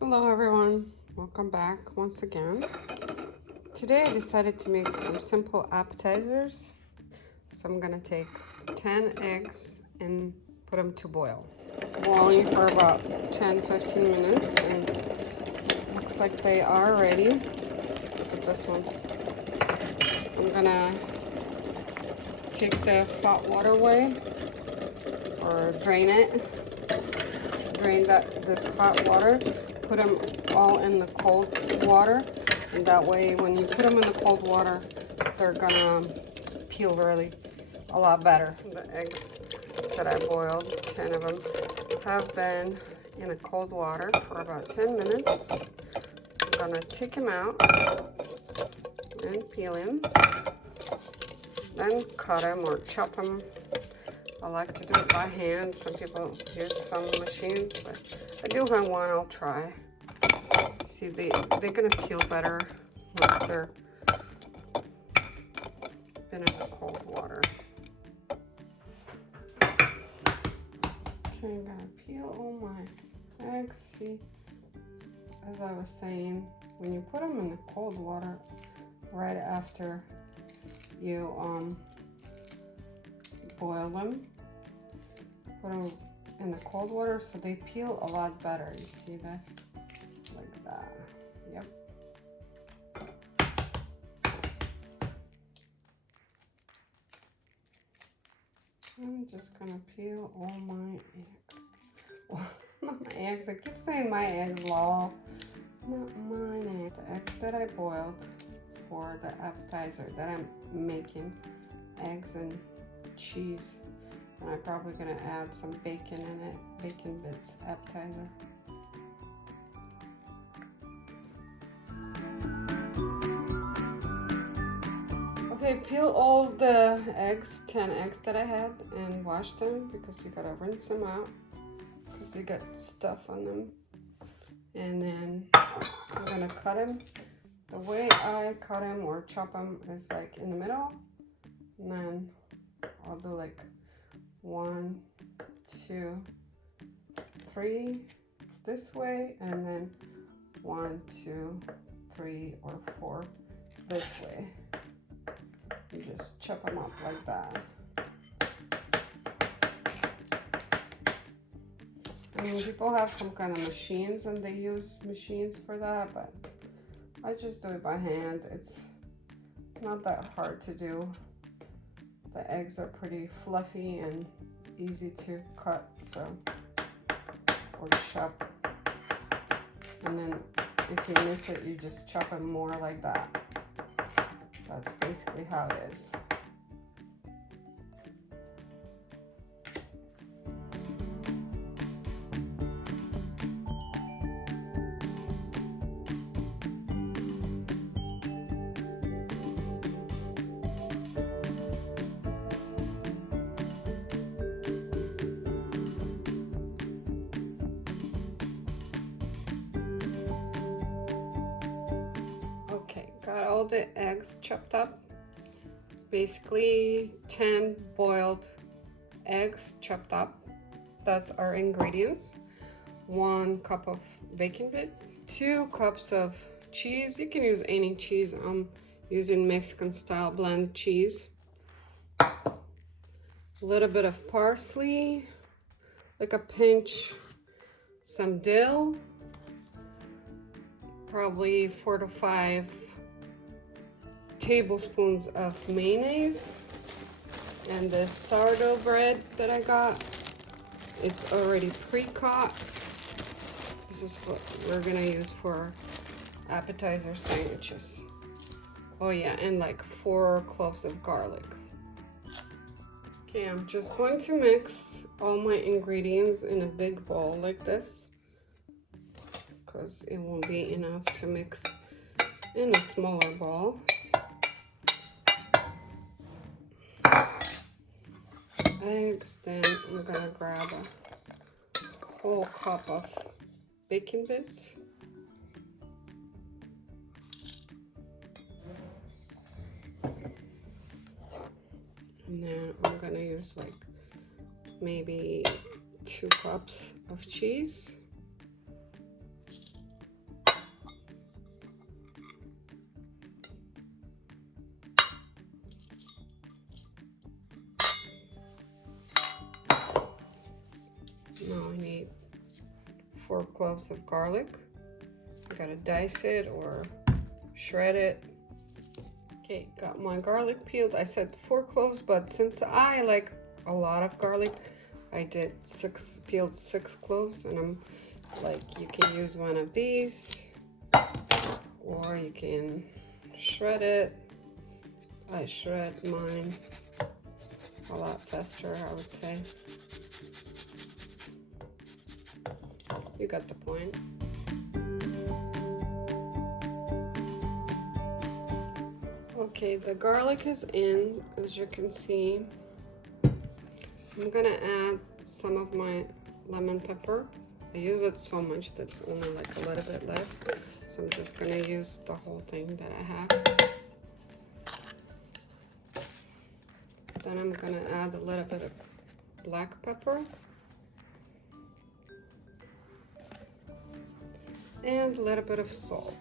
Hello everyone, welcome back once again. Today I decided to make some simple appetizers. So I'm gonna take 10 eggs and put them to boil. Boiling for about 10-15 minutes, and looks like they are ready. Look at this one. I'm gonna take the hot water away or drain it. Drain this hot water. Put them all in the cold water, and that way when you put them in the cold water, they're gonna peel really a lot better. The eggs that I boiled, 10 of them, have been in a cold water for about 10 minutes. I'm gonna take them out and peel them, then cut them or chop them. I like to do it by hand. Some people use some machines, but I do have one. I'll try. See, they're gonna peel better once they're been in the cold water. Okay, I'm gonna peel all my eggs. See, as I was saying, when you put them in the cold water right after you boil them, put them in the cold water so they peel a lot better. You see that? Like that. Yep. I'm just gonna peel all my eggs. Well, not my eggs. I keep saying my eggs, lol. Not mine eggs. The eggs that I boiled for the appetizer that I'm making. Eggs and cheese. And I'm probably gonna add some bacon in it. Bacon bits appetizer. Okay, peel all the eggs, 10 eggs that I had, and wash them because you gotta rinse them out because you got stuff on them. And then I'm gonna cut them. The way I cut them or chop them is like in the middle, and then I'll do like 1, 2, 3 this way, and then 1, 2, 3, or 4 this way. You just chop them up like that. I mean, people have some kind of machines and they use machines for that, but I just do it by hand. It's not that hard to do. The eggs are pretty fluffy and easy to cut, so, or chop. And then if you miss it, you just chop them more like that. That's basically how it is. Okay, got all the eggs chopped up. Basically 10 boiled eggs chopped up. That's our ingredients. 1 cup of bacon bits, 2 cups of cheese. You can use any cheese. I'm using Mexican style blend cheese. A little bit of parsley, like a pinch, some dill, probably 4 to 5 tablespoons of mayonnaise, and this sourdough bread that I got, it's already pre-cut. This is what we're gonna use for appetizer sandwiches. Oh yeah, and like 4 cloves of garlic. Okay, I'm just going to mix all my ingredients in a big bowl like this because it won't be enough to mix in a smaller bowl. Eggs, then I'm gonna grab a whole cup of bacon bits. And then I'm gonna use like maybe 2 cups of cheese. 4 cloves of garlic. You gotta dice it or shred it. Okay, got my garlic peeled. I said 4 cloves, but since I like a lot of garlic, I did peeled 6 cloves, and I'm like, you can use one of these or you can shred it. I shred mine a lot faster, I would say. You got the point. Okay, the garlic is in, as you can see. I'm gonna add some of my lemon pepper. I use it so much that's only like a little bit left, so I'm just gonna use the whole thing that I have. Then I'm gonna add a little bit of black pepper and a little bit of salt.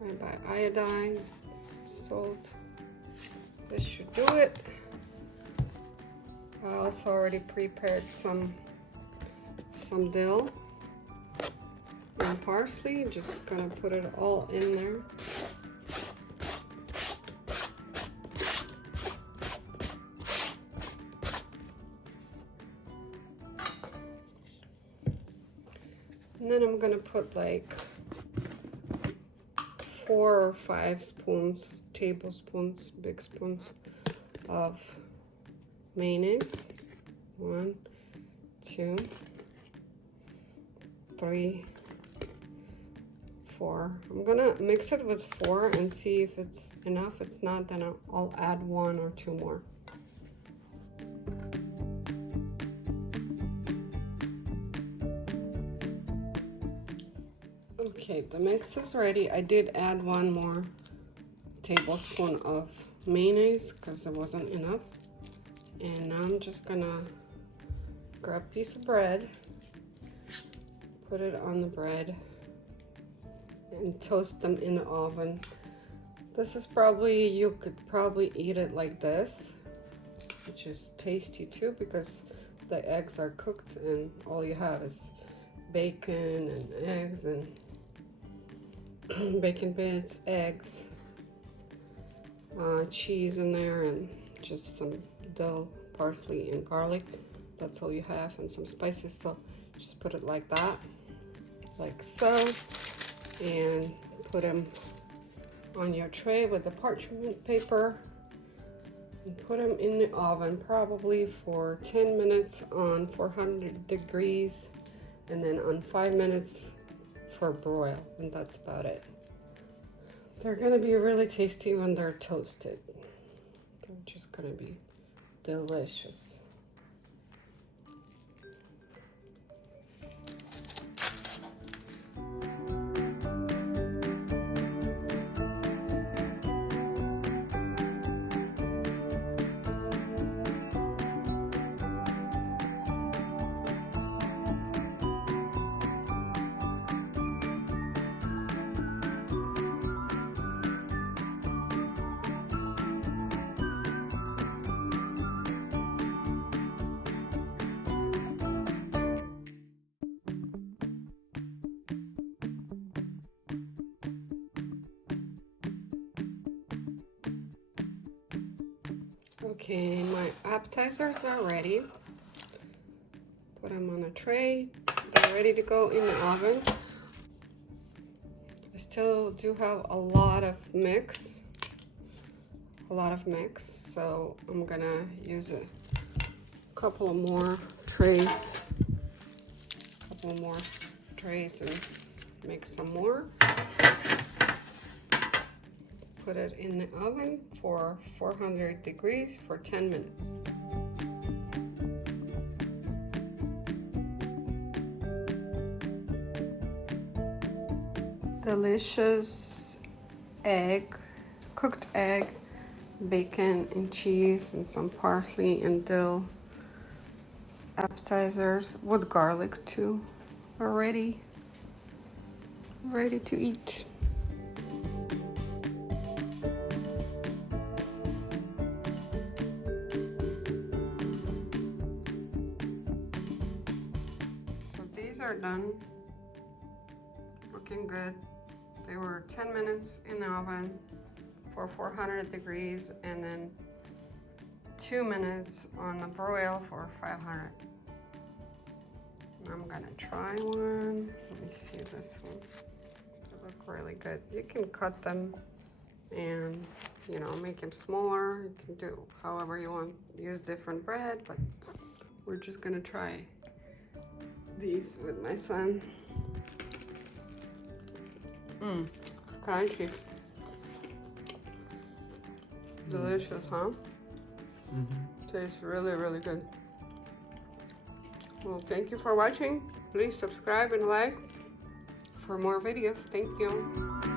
I buy iodine, salt. This should do it. I also already prepared some dill and parsley. Just gonna put it all in there. And then I'm gonna put like 4 or 5 tablespoons, big spoons of mayonnaise. 1, 2, 3, 4. I'm gonna mix it with 4 and see if it's enough. If it's not, then I'll add 1 or 2 more. Okay, the mix is ready. I did add 1 more tablespoon of mayonnaise because it wasn't enough. And now I'm just gonna grab a piece of bread, put it on the bread, and toast them in the oven. This is probably, you could probably eat it like this, which is tasty too because the eggs are cooked and all you have is bacon and eggs and bacon bits, eggs, cheese in there, and just some dill, parsley, and garlic. That's all you have, and some spices. So just put it like that, like so, and put them on your tray with the parchment paper and put them in the oven probably for 10 minutes on 400 degrees and then on 5 minutes for broil, and that's about it. They're gonna be really tasty when they're toasted. They're just gonna be delicious. Okay, my appetizers are ready. Put them on a tray. They're ready to go in the oven. I still do have a lot of mix. So I'm gonna use a couple of more trays. And make some more. Put it in the oven for 400 degrees for 10 minutes. Delicious cooked egg, bacon and cheese and some parsley and dill appetizers with garlic too are ready to eat. are done. Looking good. They were 10 minutes in the oven for 400 degrees and then 2 minutes on the broil for 500. I'm gonna try one. Let me see this one. They look really good. You can cut them and, you know, make them smaller. You can do however you want. Use different bread, but we're just gonna try these with my son. Crunchy. Delicious, huh? Tastes really, really good. Well, thank you for watching. Please subscribe and like for more videos. Thank you.